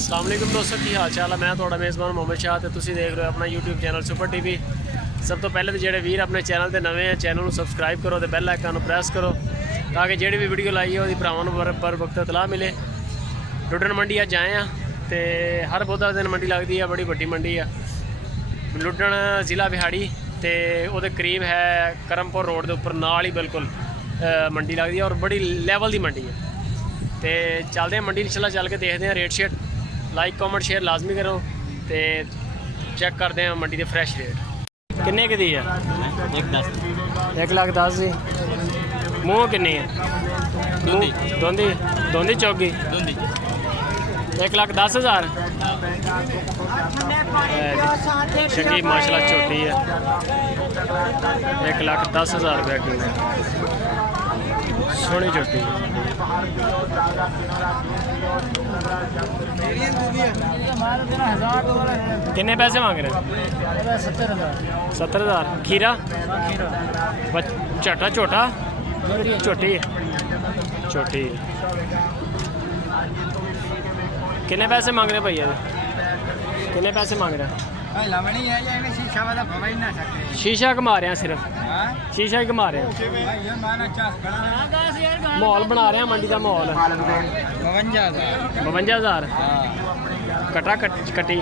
अस्सलाम वालेकुम दोस्तों, की हाल चाल है। मैं थोड़ा मेज़बान मोहम्मद शाह तो तुसीं देख रहे हो अपना यूट्यूब चैनल सुपर टीवी। सब तो पहले तो जेडे वीर अपने चैनल से नवे हैं, चैनल को सबसक्राइब करो तो बैल आइकन को प्रेस करो ताकि जेडी भी वीडियो लाई है वो भरावां नूं पर वक्त इतला मिले। लुड्डन मंडी अज आए हैं तो हर बुधवार दिन मंडी लगती है, बड़ी वड्डी मंडी है। लुड्डन जिला बिहाड़ी तो वो करीब है करमपुर रोड के उपर नाल ही बिल्कुल मंडी लगती है और बड़ी लैवल की मंडी है। तो चलते हैं मंडी चला चल के देखते हैं रेट शेट। लाइक कॉमेंट शेयर लाजमी करो तो चेक करते हैं मंडी के फ्रैश रेट किन्ने की दी है। 1,10,000 जी। मूँह किन्नी है? दोंदी दोंदी चौकी 1,10,000। शकीब माशाल्लाह छोटी है। 1,10,000 रुपये की सोहनी छोटी। किन्ने पैसे मांग रहे? 70,000। खीरा छोटा छोटा छोटी है छोटी। किन्ने पैसे मांग रहे भैया? किन्ने पैसे मांग रहे? शीशा घुमा रहे हैं, सिर्फ शीशा ही घुमा रहे हैं। माहौल बना रहे हैं मंडी का माहौल। 52,000 कटा कटी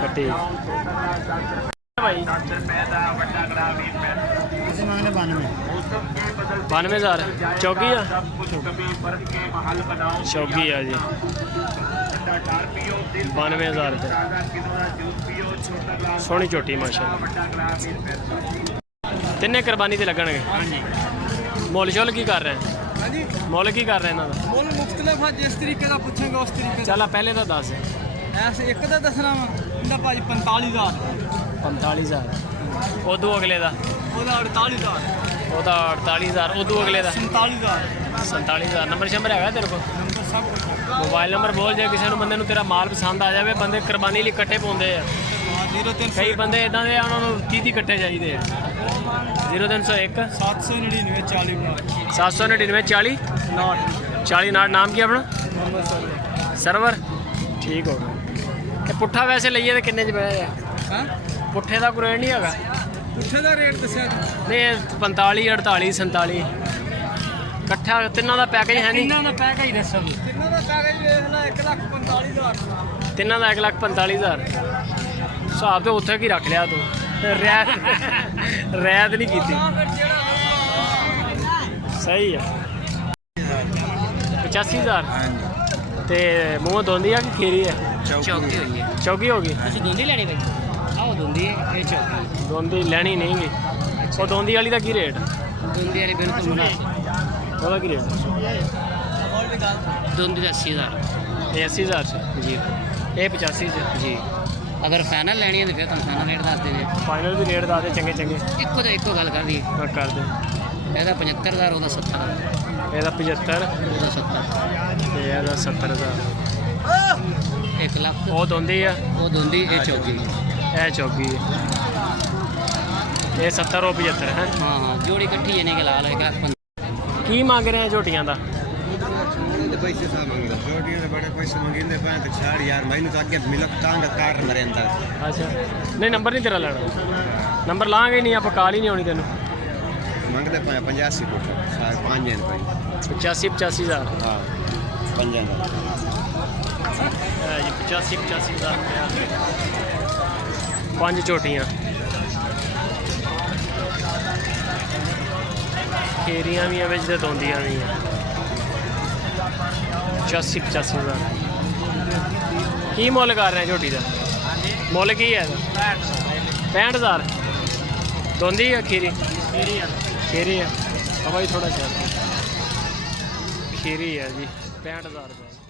कटी भाई 92,000 चौकी है। चौकी है जी 92,000 रुपये। सोहनी छोटी माशाल्लाह। तिन्ने कुरबानी से लगनगे। मुल शुल की कर रहे हैं? मुल की कर रहे हैं इन्हों का? मुख्तलिफ है, जिस तरीके का पूछेंगे उस तरीके। चल पहले तो दस ऐसे एक का दसना वा भाजी 45,000। 45,000 उदू अगले का 48,000। 48,000 उदू अगले का 47,000। 47,000। नंबर शंबर है तेरे को? मोबाइल नंबर बोल जाए किसी बंदे तेरा माल पसंद आ जाए। बंदे कुरबानी लिए कट्टे पाते हैं, कई बंदे इदा के उन्होंने 30 कट्टे चाहिए। 0301 799 40 799 40 40 नाम की अपना सरवर ठीक हो गया। पुट्ठा वैसे लीए तो किन्ने च पै जाए? पुट्ठे का कोई रेट नहीं है? पुट्ठे का रेट दसिया नहीं 45 48 47 कट्ठा तिना का पैकेज है नहीं? पैकेज दसो। तिना का पैकेज देख ला 1,45,000। तिना का 1,45,000 हिसाब तो उत्थे की रख लिया तू। रैत नहीं की सही है। 85,000 ते मूँह धोंदी है कि खीरी है? चौकी होगी। धोंदी लैनी नहीं गी। वो धोंदी वाली का की रेट? ਉਹਦਾ ਕੀ ਰੇਟ? ਦੋਂਦੀ ਦਾ 80,000 ਇਹ 80,000 ਜੀ। ਇਹ 85 ਚ ਜੀ। ਅਗਰ ਫਾਈਨਲ ਲੈਣੀ ਹੈ ਤਾਂ ਫਿਰ ਤੁਹਾਨੂੰ ਫਾਈਨਲ ਰੇਟ ਦੱਸ ਦੇ। ਫਾਈਨਲ ਵੀ ਰੇਟ ਦੱਸ ਦੇ ਚੰਗੇ ਚੰਗੇ। ਇੱਕੋ ਗੱਲ ਕਰ ਦੀ ਕਰ ਦੇ। ਇਹਦਾ 75,000 ਉਹਦਾ 70,000 ਇਹਦਾ 75 ਉਹਦਾ 70 ਤੇ ਇਹਦਾ 70,000। 1 ਲੱਖ ਉਹ ਦੋਂਦੀ ਆ, ਉਹ ਦੋਂਦੀ ਇਹ ਚੌਕੀ। ਇਹ ਚੌਕੀ ਇਹ 70 ਉਹ 75 ਹੈ। ਹਾਂ ਜੋੜੀ ਇਕੱਠੀ ਇਹਨੇ ਕੇ ਲਾ ਲਓ 1 ਲੱਖ। ਕੀ ਮੰਗ ਰਹੇ ਆ ਝੋਟੀਆਂ ਦਾ? पैसे सा मंगदा छोटियां ते बड़े पैसे मंगिंदे पाए ते छाड़ यार मैनू तो अगे मिलक तांग कार मरेंदा। अच्छा नहीं नंबर नहीं तेरा लेना? नंबर लाँगे नहीं, आप काल ही नहीं होनी तेन। मंगदे पाए 85 फुट 5 हैं भाई 85,000 हां 5 हैं जी। 85,000 5 ਝੋਟੀਆਂ। ਖੇਰੀਆਂ ਵੀ ਆ ਵਿੱਚ ਤੇ ਧੋਂਦੀਆਂ ਵੀ ਆ। 85,000 ਕੀ ਮੁੱਲ ਕਰ ਰਹੇ ਝੋਟੀ ਦਾ? ਮੁੱਲ ਕੀ ਹੈ ਇਹਦਾ? 65,000 ਧੋਂਦੀ ਆ ਖੀਰੀ? ਖੀਰੀ ਆ ਬਾਈ ਥੋੜਾ ਜਿਹਾ ਖੀਰੀ ਹੈ ਜੀ 65,000 ਰੁਪਏ।